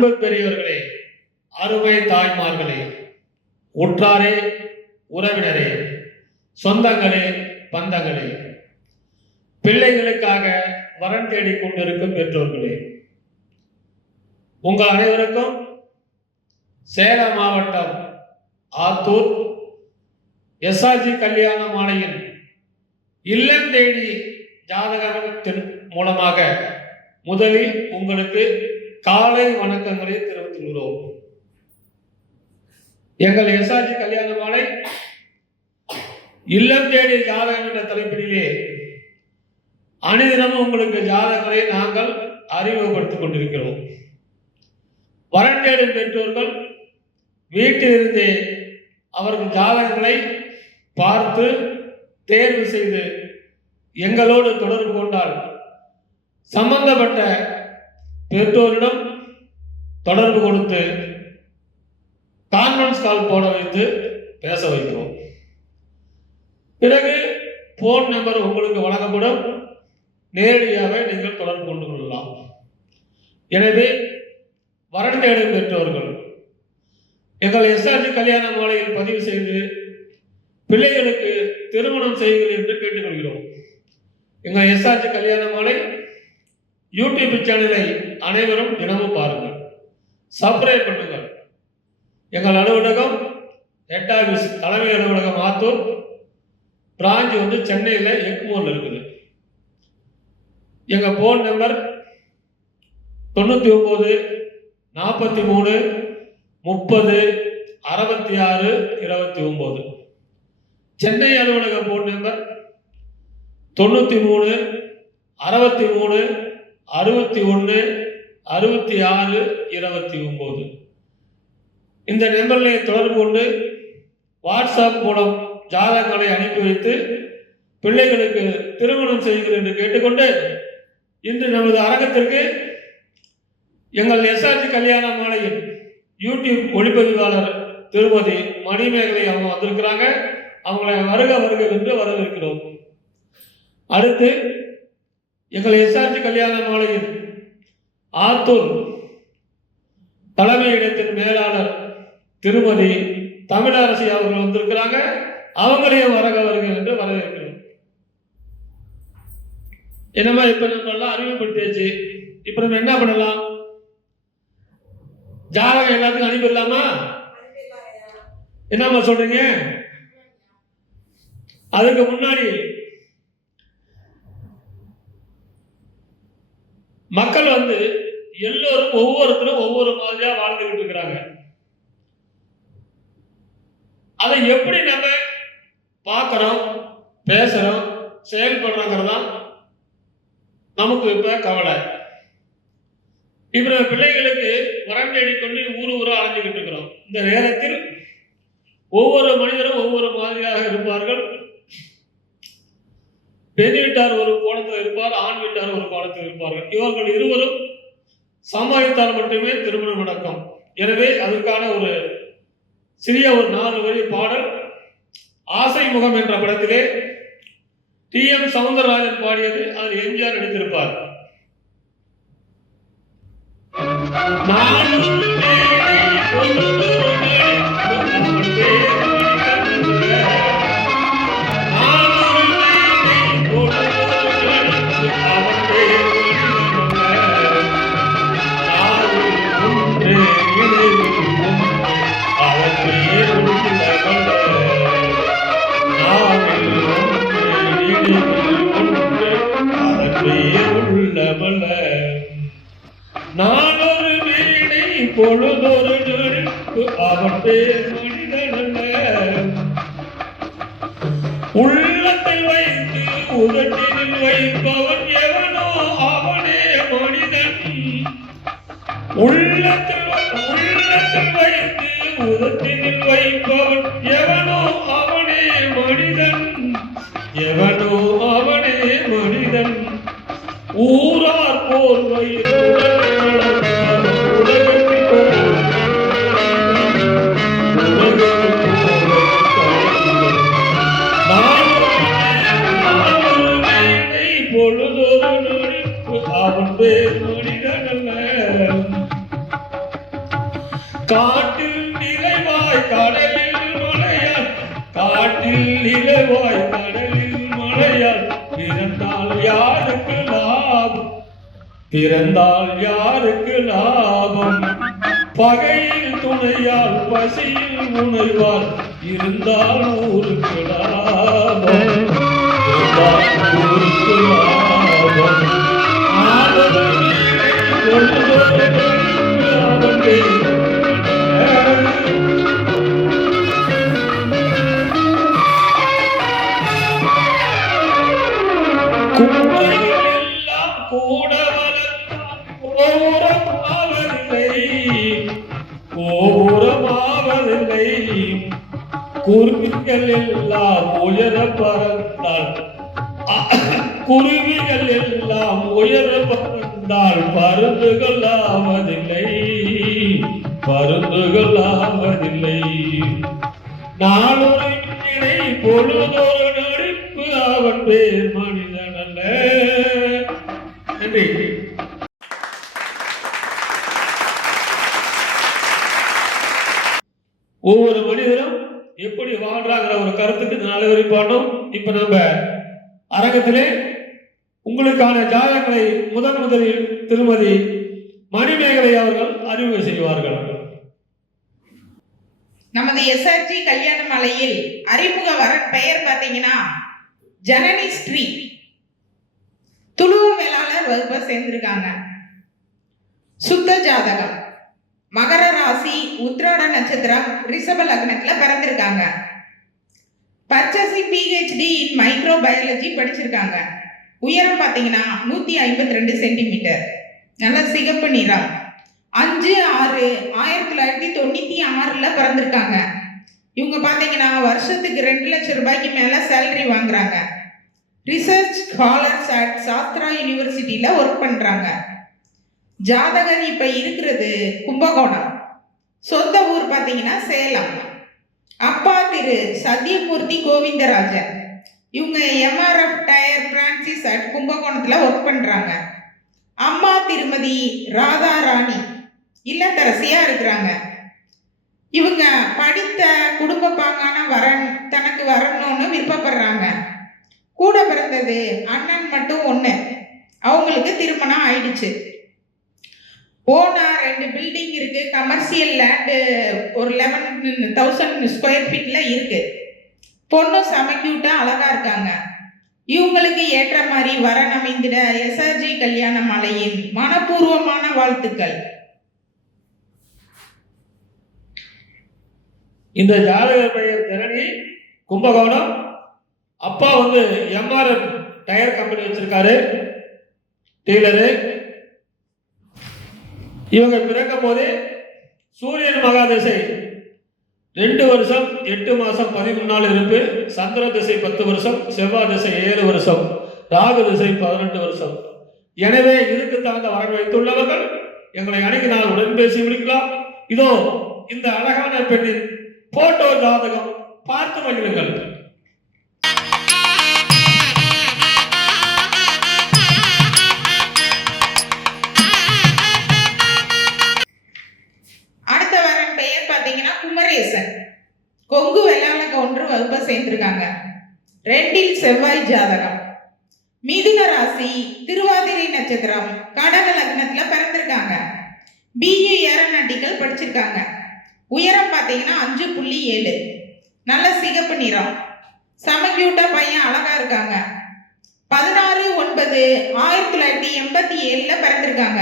அன்பு பெரியவர்களே, அருமை தாய்மார்களே, உற்றாரே, உறவினரே, சொந்தங்களே, பந்தங்களே, பிள்ளைகளுக்காக வரன் தேடிக் கொண்டிருக்கும் பெற்றோர்களே, உங்கள் அனைவருக்கும் சேலம் மாவட்டம் ஆத்தூர் எஸ்ஆர்ஜி கல்யாண மாலையின் இல்லம் தேடி ஜாதகத்தின் மூலமாக முதலில் உங்களுக்கு காலை வணக்கங்களை தெரிவித்துள்ளோம். எங்கள் எஸ்ஆர்ஜி கல்யாண மாலை இல்லம் தேடி ஜாதகம் என்ற தலைப்பிலே அனைதினமும் உங்களுக்கு ஜாதகங்களை நாங்கள் அறிமுகப்படுத்திக் கொண்டிருக்கிறோம். வரன் தேடும் பெற்றோர்கள் வீட்டிலிருந்தே அவர்கள் ஜாதகங்களை பார்த்து தேர்வு செய்து எங்களோடு தொடர்பு கொண்டால் சம்பந்தப்பட்ட பெற்றோரிடம் தொடர்பு கொடுத்து கான்ஃபரன்ஸ் கால் போட வைத்து பேச வைக்கிறோம். பிறகு போன் நம்பர் உங்களுக்கு வழங்கப்படும், நேரடியாக நீங்கள் தொடர்பு கொண்டு கொள்ளலாம். எனவே வரன் தேடும் பெற்றோர்கள் எங்கள் எஸ்ஆர்ஜி கல்யாண மாலையில் பதிவு செய்து பிள்ளைகளுக்கு திருமணம் செய்யுங்கள் என்று கேட்டுக்கொள்கிறோம். எங்கள் எஸ்ஆர்ஜி கல்யாண மாலை யூடியூப் சேனலை அனைவரும் தினமும் பாருங்கள், சப்ஸ்கிரைப் பண்ணுங்கள். எங்கள் அலுவலகம் ஹெட் ஆஃபீஸ் தலைமை அலுவலகம் ஆத்தூர், பிரான்ச் சென்னையில் எக்மூரில் இருக்குது. எங்கள் ஃபோன் நம்பர் 99 43 30 66 29. சென்னை அலுவலக ஃபோன் நம்பர் 93 63 61 66 29. இந்த நம்பரில் தொடர்பு கொண்டு வாட்ஸ்அப் மூலம் ஜாதகங்களை அனுப்பி வைத்து பிள்ளைகளுக்கு திருமணம் செய்யுங்கள் என்று கேட்டுக்கொண்டு இன்று நமது அரங்கத்திற்கு எங்கள் எஸ்ஆர்ஜி கல்யாண மாலையின் யூடியூப் ஒளிப்பதிவாளர் திருமதி மணிமேகலை அவங்க வந்திருக்கிறாங்க. அவங்களை வருக வருக என்று வரவேற்கிறோம். அடுத்து எங்கள் எஸ்ஆர்ஜி கல்யாண மாலையின் ஆத்தூர் தலைமை இடத்தின் மேலாளர் திருமதி தமிழரசி அவர்கள் வந்திருக்கிறாங்க. அவங்களையும் வருக வருக என்று வரவேற்கிறோம். என்னமா இப்ப நம்ம எல்லாம் அறிமுகப்படுத்தியாச்சு. இப்ப நம்ம என்ன பண்ணலாம்? ஜாதகம் எல்லாத்துக்கும் அனுப்பிடலாமா? என்னம்மா சொல்றீங்க? அதுக்கு முன்னாடி மக்கள் எல்லோரும் ஒவ்வொருத்தரும் ஒவ்வொரு மாதிரியா வாழ்ந்துகிட்டு இருக்கிறாங்க. அதை எப்படி நம்ம பார்க்கிறோம், பேசுறோம், செயல்படுறோங்கிறதான் நமக்கு இப்ப கவலை. இப்ப பிள்ளைகளுக்கு வரன் தேடிக்கொண்டு ஊரா அலைஞ்சுக்கிட்டு இருக்கிறோம். இந்த நேரத்தில் ஒவ்வொரு மனிதரும் ஒவ்வொரு மாதிரியாக இருப்பார்கள். பெண் வீட்டார் ஒரு கோணத்தில் இருப்பார், ஆண் வீட்டார் ஒரு கோணத்தில் இருப்பார்கள். இவர்கள் இருவரும் சமாளித்தால் மட்டுமே திருமணம் நடக்கும். எனவே அதற்கான ஒரு சிறிய ஒரு 4 வரி பாடல். ஆசை முகம் என்ற படத்திலே TM சௌந்தரராஜன் பாடியது. அதில் எம்ஜிஆர் எடுத்திருப்பார். நானொரு வீணை பொழுதொரு நெருப்பு அவன் பேர் மனிதனல்ல. உள்ளத்தில் வைத்து உதட்டினில் வைப்பவன் எவனோ அவனே மனிதன். உள்ளத்தில் வைத்து உதட்டினில் வைப்பவன் எவனோ அவனே மனிதன். எவனோ அவனே மனிதன். ஊரார் போர்வையில் பொழுதொரு அவன் பேர் மனிதனல்ல. காட்டில் நிலைவாய் கடலில் மலையால், காட்டில் நிலைவாய் கடலில் மலையால், பிறந்தால் யாருக்கு லாபம், பிறந்தால் யாருக்கு லாபம், பகையில் துணையால் பசியில் உணர்வால், இருந்தால் ஊருக்கு லாபம், இருந்தால் ஊருக்கு லாபம், எல்லாம் கூட கோபுரமாவதில்லை, குருவிகள் எல்லாம் உயர பறந்தால், குருவிகள் எல்லாம் உயர பறந்தால் பருந்துகள் ஆவதில்லை, பருந்துகள் ஆவதில்லை, நாளொரு நினை பொழுதொரு நடிப்பு அவன் பேர் மனிதன் அல்ல. நன்றி. ஒவ்வொரு மனிதரும் எப்படி வாழ்றாங்கிற ஒரு கருத்துக்கு நல்ல பாடம். இப்ப நம்ம அரங்கத்திலே உங்களுக்கான ஜாதகங்களை முதலில் திருமதி மணிமேகலை அவர்கள் அறிமுகம் செய்வார்கள். நமது எஸ்ஆர்ஜி கல்யாண மாலையில் அறிமுக வரன் பெயர் பார்த்தீங்கன்னா ஜனனி ஸ்ரீ, துளுவ வேளாளர் வகுப்பை சேர்ந்திருக்காங்க. சுத்த ஜாதகம், மகர ராசி, உத்திராட நட்சத்திரம், ரிஷப லக்னத்துல பிறந்திருக்காங்க. பர்ச்சேசி PhD இன் மைக்ரோ பயாலஜி படிச்சிருக்காங்க. உயரம் பார்த்தீங்கன்னா 152 சென்டிமீட்டர், நல்ல சிகப்பு நிறம். 5/6/1996 பிறந்திருக்காங்க. இவங்க பார்த்தீங்கன்னா வருஷத்துக்கு 2 லட்சம் ரூபாய்க்கு மேல சேலரி வாங்குறாங்க. ரிசர்ச் ஸ்காலர்ஸ் அட் சாஸ்திரா யூனிவர்சிட்டியில ஒர்க் பண்றாங்க. ஜாதகர் இப்ப இருக்கிறது கும்பகோணம். சொந்த ஊர் பார்த்தீங்கன்னா சேலம். அப்பா திரு சத்யமூர்த்தி கோவிந்தராஜன். இவங்க MRF டயர் பிரான்சிஸ் அட் கும்பகோணத்துல ஒர்க் பண்றாங்க. அம்மா திருமதி ராதா ராணி இல்லத்தரசியா இருக்கிறாங்க. இவங்க படித்த குடும்ப பாங்கான வரன் தனக்கு வரணும்னு விருப்பப்படுறாங்க. கூட பிறந்தது அண்ணன் மட்டும் ஒண்ணு. அவங்களுக்கு திருமணம் ஆயிடுச்சு. ஓனா 2 பில்டிங் இருக்கு. கமர்ஷியல் லேண்டு ஒரு 11,000 ஸ்கொயர் ஃபீட்ல இருக்கு. பொண்ணு சமைக்கியூட்டா அழகா இருக்காங்க. இவங்களுக்கு ஏற்ற மாதிரி வரன் அமைந்திட எஸ்ஆர்ஜி கல்யாண மாலையின் மனப்பூர்வமான வாழ்த்துக்கள். இந்த ஜாதகர் பெயர் ஜனனி, கும்பகோணம். அப்பா MRF டயர் கம்பெனி வச்சிருக்காரு, டீலரு. இவங்க பிறக்கும் போது சூரியன் மகாதிசை 2 வருஷம் 8 மாசம் 13 நாள் இருப்பு, சந்திர திசை 10 வருஷம், செவ்வாய் திசை 7 வருஷம், ராகு திசை 18 வருஷம். எனவே இதுக்கு தகுந்த வரன் வைத்துள்ளவர்கள் எங்களை அணுகினால் உடன் பேசி முடிக்கலாம். இதோ இந்த அழகான பெண்ணின் போட்டோ ஜாதகம் பார்த்து மகிழுங்கள். அடுத்த வரன் பெயர் பார்த்தீங்கன்னா குமரேசன். கொங்கு வெள்ளாள கவுண்டர் வகுப்பை சேர்ந்திருக்காங்க. 2 செவ்வாய் ஜாதகம். மிதுன ராசி, திருவாதிரை நட்சத்திரம், கடக லக்னத்துல பிறந்திருக்காங்க. BA ஏரோநாட்டிக்கல் படிச்சிருக்காங்க. உயரம் பார்த்தீங்கன்னா 5.7, நல்ல சிகப்பு நிறம். செம கியூட்டா பையன், அழகா இருக்காங்க. 16/9/1987 பிறந்திருக்காங்க.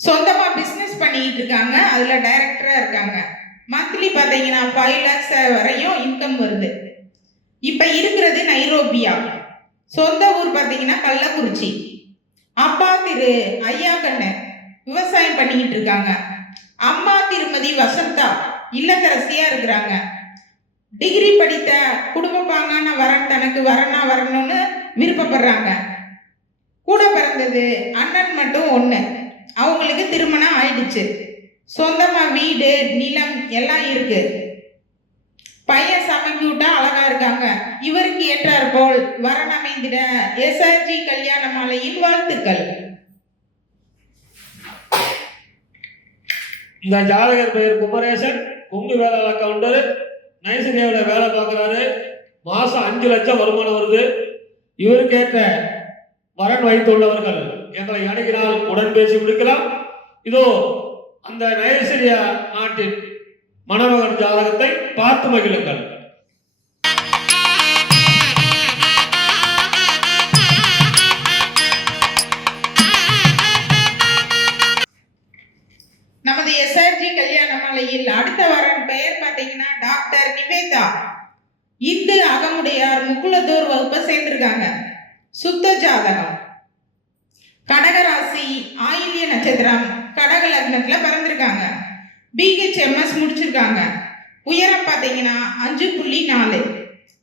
சொந்தமா பிசினஸ் பண்ணிட்டு இருக்காங்க. அதுல டைரக்டரா இருக்காங்க. மந்த்லி பார்த்தீங்கன்னா 5 lakhs வரையும் இன்கம் வருது. இப்ப இருக்கிறது நைரோபியா. சொந்த ஊர் பார்த்தீங்கன்னா கள்ளக்குறிச்சி. அப்பா திரு ஐயாக்கண்ணு விவசாயம் பண்ணிக்கிட்டு இருக்காங்க. அம்மா திருமதி வசந்தா இல்லத்தரசியா இருக்கிறாங்க. டிகிரி படித்த குடும்ப பாங்கான வரன் தனக்கு வரணும்னு விருப்பப்படுறாங்க. கூட பிறந்தது அண்ணன் மட்டும் ஒண்ணு. அவங்களுக்கு திருமணம் ஆயிடுச்சு. சொந்தமா வீடு, நிலம் எல்லாம் இருக்கு. பையன் சமைக்கிட்டா அழகா இருக்காங்க. இவருக்கு ஏற்றார் போல் வரன் அமைந்திட எஸ்ஆர்ஜி கல்யாண மாலையின் வாழ்த்துக்கள். இந்த ஜாதகர் பெயர் குமரேசன், கொங்கு வேளாள கவுண்டர், நைசிரியாவில் வேலை பார்க்குறாரு. மாதம் 5 லட்சம் வருமானம் வருது. இவருக்கேற்ற வரன் வைத்துள்ளவர்கள் எங்களை அணுகினால் உடன் பேசி முடிக்கலாம். இதோ அந்த நைசிரியா நாட்டின் மணமகன் ஜாதகத்தை பார்த்து மகிழுங்கள். நமது எஸ்ஆர்ஜி கல்யாண மாலையில் அடுத்த வரன் பெயர் பார்த்தீங்கன்னா டாக்டர் நிவேதா. இந்து அகமுடையார் முக்குளத்தூர் வகுப்பை சேர்ந்திருக்காங்க. சுத்த ஜாதகம், கடகராசி, ஆயில்ய நட்சத்திரம், கடக லக்னத்துல பிறந்திருக்காங்க. BHMS முடிச்சிருக்காங்க. உயரம் பார்த்தீங்கன்னா 5.4,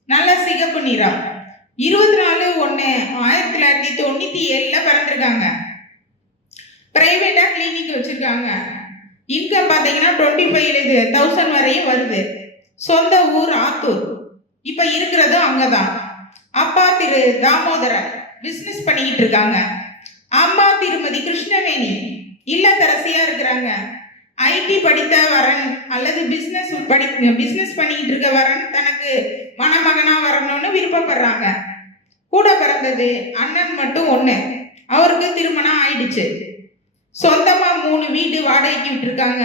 நல்ல சிகப்பு நிறம். 24/1/1997 பிறந்திருக்காங்க. பிரைவேட்டா கிளினிக் வச்சிருக்காங்க. இன்கம் பார்த்தீங்கன்னா 25,000 வரையும் வருது. சொந்த ஊர் ஆத்தூர். இப்ப இருக்கிறதும் அங்கதான். அப்பா திரு தாமோதரன் பிசினஸ் பண்ணிக்கிட்டு இருக்காங்க. அம்மா திருமதி கிருஷ்ணவேணி இல்லத்தரசியா இருக்கிறாங்க. ஐடி படித்த வரன் அல்லது பிசினஸ் பண்ணிக்கிட்டு இருக்க வரன் தனக்கு மணமகனா வரணும்னு விருப்பப்படுறாங்க. கூட பிறந்தது அண்ணன் மட்டும் 1. அவருக்கு திருமணம் ஆயிடுச்சு. சொந்தமா 3 வீடு வாடகைக்கு விட்டுருக்காங்க.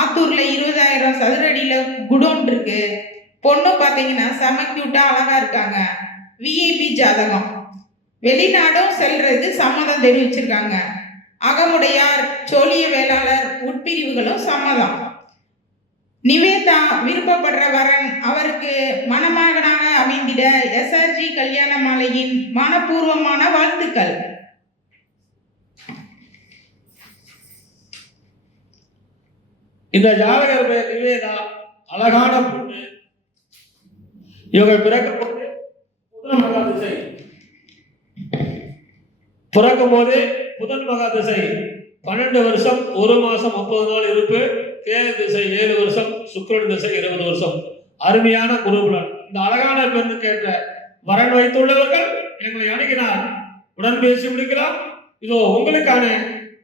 ஆத்தூர்ல 20,000 சதுர அடியில குடோன் இருக்கு. பொண்ணு பாத்தீங்கன்னா செம கியூட்டா அழகா இருக்காங்க. விஐபி ஜாதகம். வெளிநாடும் செல்றதுக்கு சம்மதம் தெரிவிச்சிருக்காங்க. அகமுடையார், சோழிய வேளாளர் உட்பிரிவுகளும் சம்மதம். நிவேதா விருப்பப்படுற வரன் அவருக்கு மணமகனாக அமைந்திட எஸ்ஆர்ஜி கல்யாண மாலையின் மனப்பூர்வமான வாழ்த்துக்கள். இந்த ஜாதகர் பெயர் நிவேதா, அழகான பொண்ணு. இவங்க பிறக்கும் போது புதன் மகா திசை, பிறக்கும் போதே புதன் மகா திசை 12 வருஷம் 1 மாசம் 30 நாள் இருப்பு. கேது திசை 7 வருஷம், சுக்கிரன் திசை 20 வருஷம். அருமையான குருபலன். இந்த அழகான பெண்ணு கேட்ட வரன் வைத்துள்ளவர்கள் எங்களை அணுகினால் உடன் பேசி முடிக்கலாம். இதோ உங்களுக்கான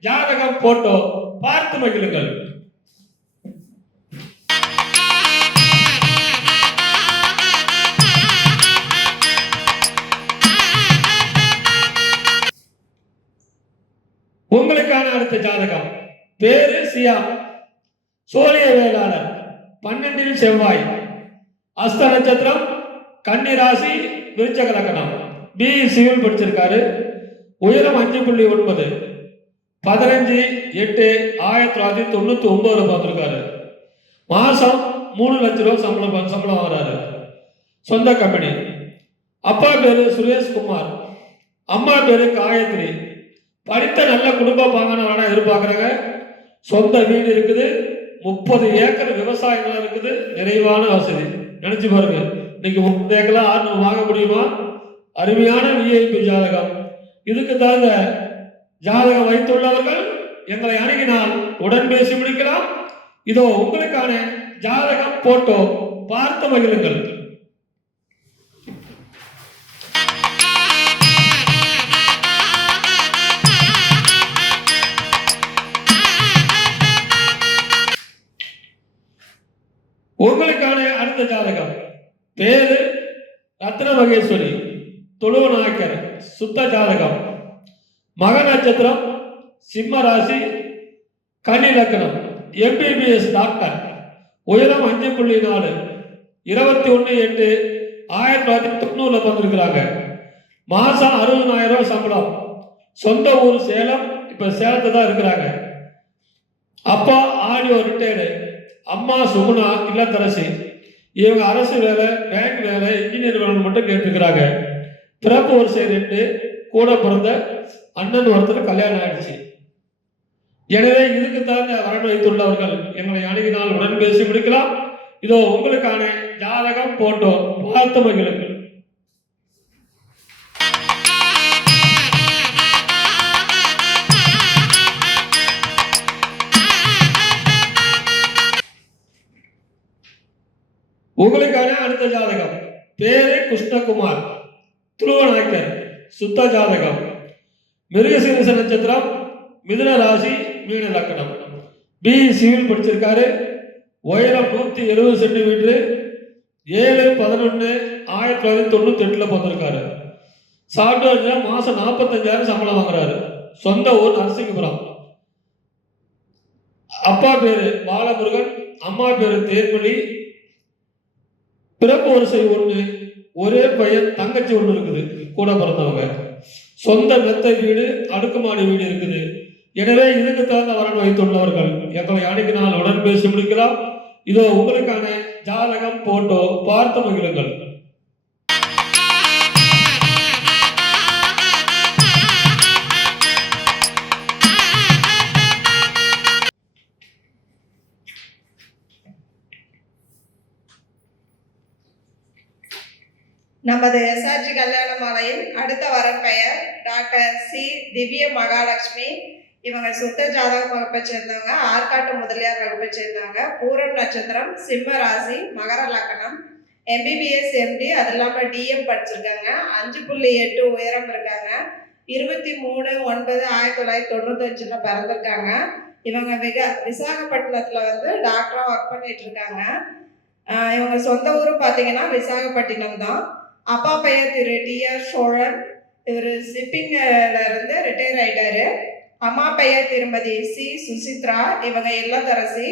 ஜாதகம் போட்டோ பார்த்து மகிழுங்கள். உங்களுக்கான அடுத்த ஜாதகம். பேரு சியா, சோழிய வேளாளர், 12 செவ்வாய், அஸ்த நட்சத்திரம், கன்னி ராசி, விருச்சக லக்னம். BE சிவில் படிச்சிருக்காரு. உயரம் 5.9, 15/8/1999 பார்த்திருக்காரு. மாசம் 3 லட்சம் ரூபாய் சம்பளம் வாங்குறாரு. சொந்த கம்பெனி. அப்பா பேரு சுரேஷ்குமார், அம்மா பேரு காயத்ரி. படித்த நல்ல குடும்ப பாங்கனவரான எதிர்பார்க்குறாங்க. சொந்த வீடு இருக்குது. 30 ஏக்கர் விவசாய நிலம் இருக்குது. நிறைவான வசதி. நினைச்சு பாருங்க, இன்னைக்கு 30 ஏக்கர்லாம் 600 வாங்க முடியுமா? அருமையான விஐபி ஜாதகம். இதுக்கு தாங்க ஜாதகம் வைத்துள்ளவர்கள் எங்களை அணுகினால் உடன் பேசி முடிக்கலாம். இதோ உங்களுக்கான ஜாதகம் போட்டோ பார்த்து மகிழுங்கள். உங்களுக்கான அடுத்த ஜாதகம். பேரு ரத்ன மகேஸ்வரி, தொழுவ நாயக்கர், சுத்த ஜாதகம். மக நட்சத்திரம், சிம்ம ராசி, கன்னி லக்னம். MBBS doctor. உயரம் 5.4, 21/8/1990 பிறந்திருக்கிறாங்க. மாசம் 60,000 ரூபாய் சம்பளம். சொந்த ஊர் சேலம். இப்ப சேலத்தை தான் இருக்கிறாங்க. அப்பா ஆடியோ ரிட்டையர்டு, அம்மா சுகுணா இல்லத்தரசி. இவங்க அரசு வேலை, பேங்க் வேலை, இன்ஜினியர் வேலை மட்டும் கேட்டுக்கிறாங்க. பிறப்பு வரிசை 2, கூட பிறந்த அண்ணன் ஒருத்தர் கல்யாணம் ஆயிடுச்சு. எனவே இதுக்கு தான் வரன் வைத்துள்ளவர்கள் எங்களை அணுகினால் உடன் பேசி முடிக்கலாம். இதோ உங்களுக்கான ஜாதகம் போட்டோ பார்த்து மகிழுங்கள். உங்களுக்கான அடுத்த ஜாதகம். பேரு கிருஷ்ணகுமார், துருவ நாயக்கர், சுத்த ஜாதகம். மிருகசீரிஷ நட்சத்திரம், மிதுன ராசி, மீன லக்னம். பிஇ சிவில் படிச்சிருக்காரு. உயரம் 170 சென்டிமீட்டர். 7/11/1998 பிறந்திருக்காரு. சாஃப்ட்வேர்ல மாசம் 45,000 சம்பளம் வாங்குறாரு. சொந்த ஊர் நரசிங்கபுரம். அப்பா பேரு பாலமுருகன், அம்மா பேரு தேர்மொழி. பிறப்பு வரிசை 1, ஒரே பையன், தங்கச்சி 1 இருக்குது கூட பிறந்தவங்க. சொந்த மெத்தை வீடு, அடுக்குமாடி வீடு இருக்குது. எனவே இதுக்கு தகுந்த வரன் வைத்துள்ளவர்கள் எங்களை அணுகினால் உடன் பேசி முடிக்கலாம். இதோ உங்களுக்கான ஜாதகம் போட்டோ பார்த்து மகிழுங்கள். நமது எஸ்ஆர்ஜி கல்யாண மாலையின் அடுத்த வரன் பெயர் டாக்டர் சி திவ்ய மகாலட்சுமி. இவங்க சுத்த ஜாதக வகுப்பை சேர்ந்தவங்க, ஆற்காட்டு முதலியார் வகுப்பை சேர்ந்தவங்க, பூரம் நட்சத்திரம், சிம்ம ராசி, மகர லக்னம், எம்பிபிஎஸ் எம்டி, அது இல்லாமல் டிஎம் படிச்சிருக்காங்க. 5.8 உயரம் இருக்காங்க. 23/9/1995 பிறந்திருக்காங்க. இவங்க விசாகப்பட்டினத்தில் டாக்டராக ஒர்க் பண்ணிட்டு இருக்காங்க. இவங்க சொந்த ஊர் பார்த்தீங்கன்னா விசாகப்பட்டினம் தான். அப்பா பெயர் திரு டிஆர் சோழன். இவர் ஷிப்பிங்ல இருந்து ரிட்டையர் ஆயிட்டாரு. அம்மா பெயர் திருமதி சி சுசித்ரா. இவங்க இல்லத்தரசி,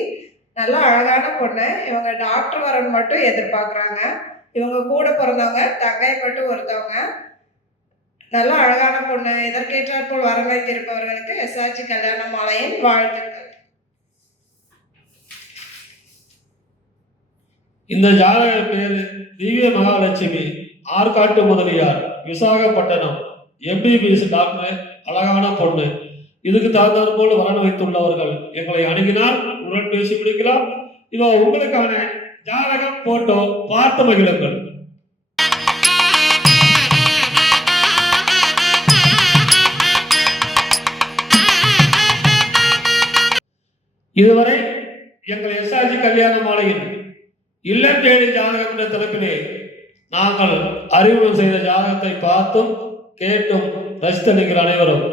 நல்லா அழகான பொண்ணு. இவங்க டாக்டர் வரன் மட்டும் எதிர்பார்க்குறாங்க. இவங்க கூட பிறந்தவங்க தங்கை மட்டும் ஒருத்தவங்க. நல்லா அழகான பொண்ணு. இதற்கேற்றாற்போல் வரன் வைத்திருப்பவர்களுக்கு எஸ்ஆர்ஜி கல்யாண மாலையின் வாழ்த்துக்கள். இந்த ஜாதக பேரு திவ்ய மகாலட்சுமி, ஆற்காட்டு முதலியார், விசாகப்பட்டினம், எம்பிபிஎஸ் டாக்டர், அழகான பொண்ணு. இதுக்கு தகுந்தாற் போல் வரன் வைத்துள்ளவர்கள் எங்களை அணுகினால் உடன் பேசி முடிக்கலாம். இதோ உங்களுக்கான ஜாதகம் போட்டோ பார்த்து மகிழுங்கள். இதுவரை எங்கள் எஸ்ஆர்ஜி கல்யாண மாலையின் இல்லம் தேடி ஜாதகம் என்ற தலைப்பிலே நாங்கள் அறிமுகம் செய்த ஜாதகத்தை பார்த்தும் கேட்டும் ரசித்த நீங்கள் அனைவரும்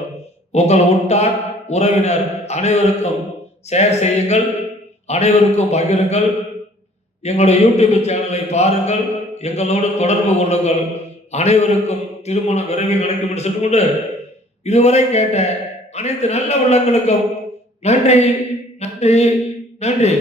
உங்கள் உற்றார் உறவினர் அனைவருக்கும் ஷேர் செய்யுங்கள், அனைவருக்கும் பகிருங்கள். எங்களுடைய யூடியூப் சேனலை பாருங்கள், எங்களோடு தொடர்பு கொள்ளுங்கள். அனைவருக்கும் திருமணம் விரைவில் நடக்கும் என்று சொல்லிக்கொண்டு இதுவரை கேட்ட அனைத்து நல்ல உள்ளங்களுக்கும் நன்றி, நன்றி, நன்றி.